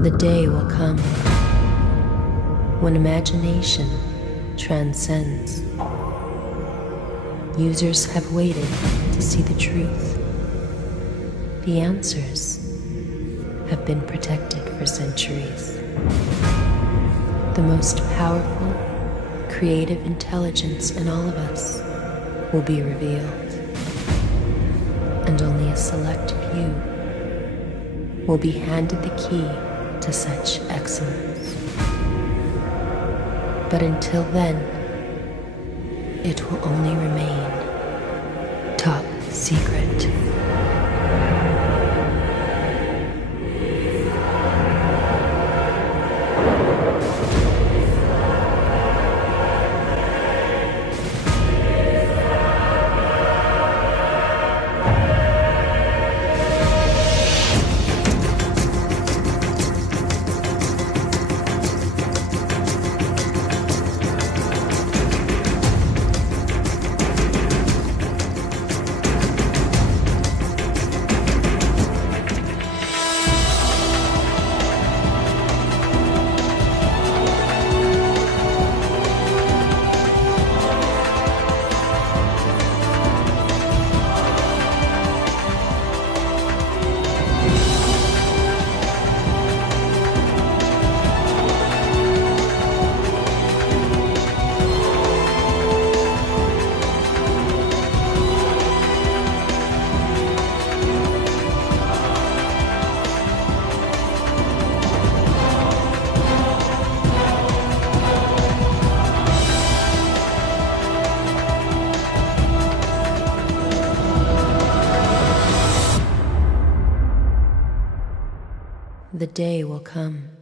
The day will come when imagination transcends. Users have waited to see the truth. The answers have been protected for centuries. The most powerful, creative intelligence in all of us will be revealed, and only a select few will be handed the key to such excellence. But until then, it will only remain top secret. The day will come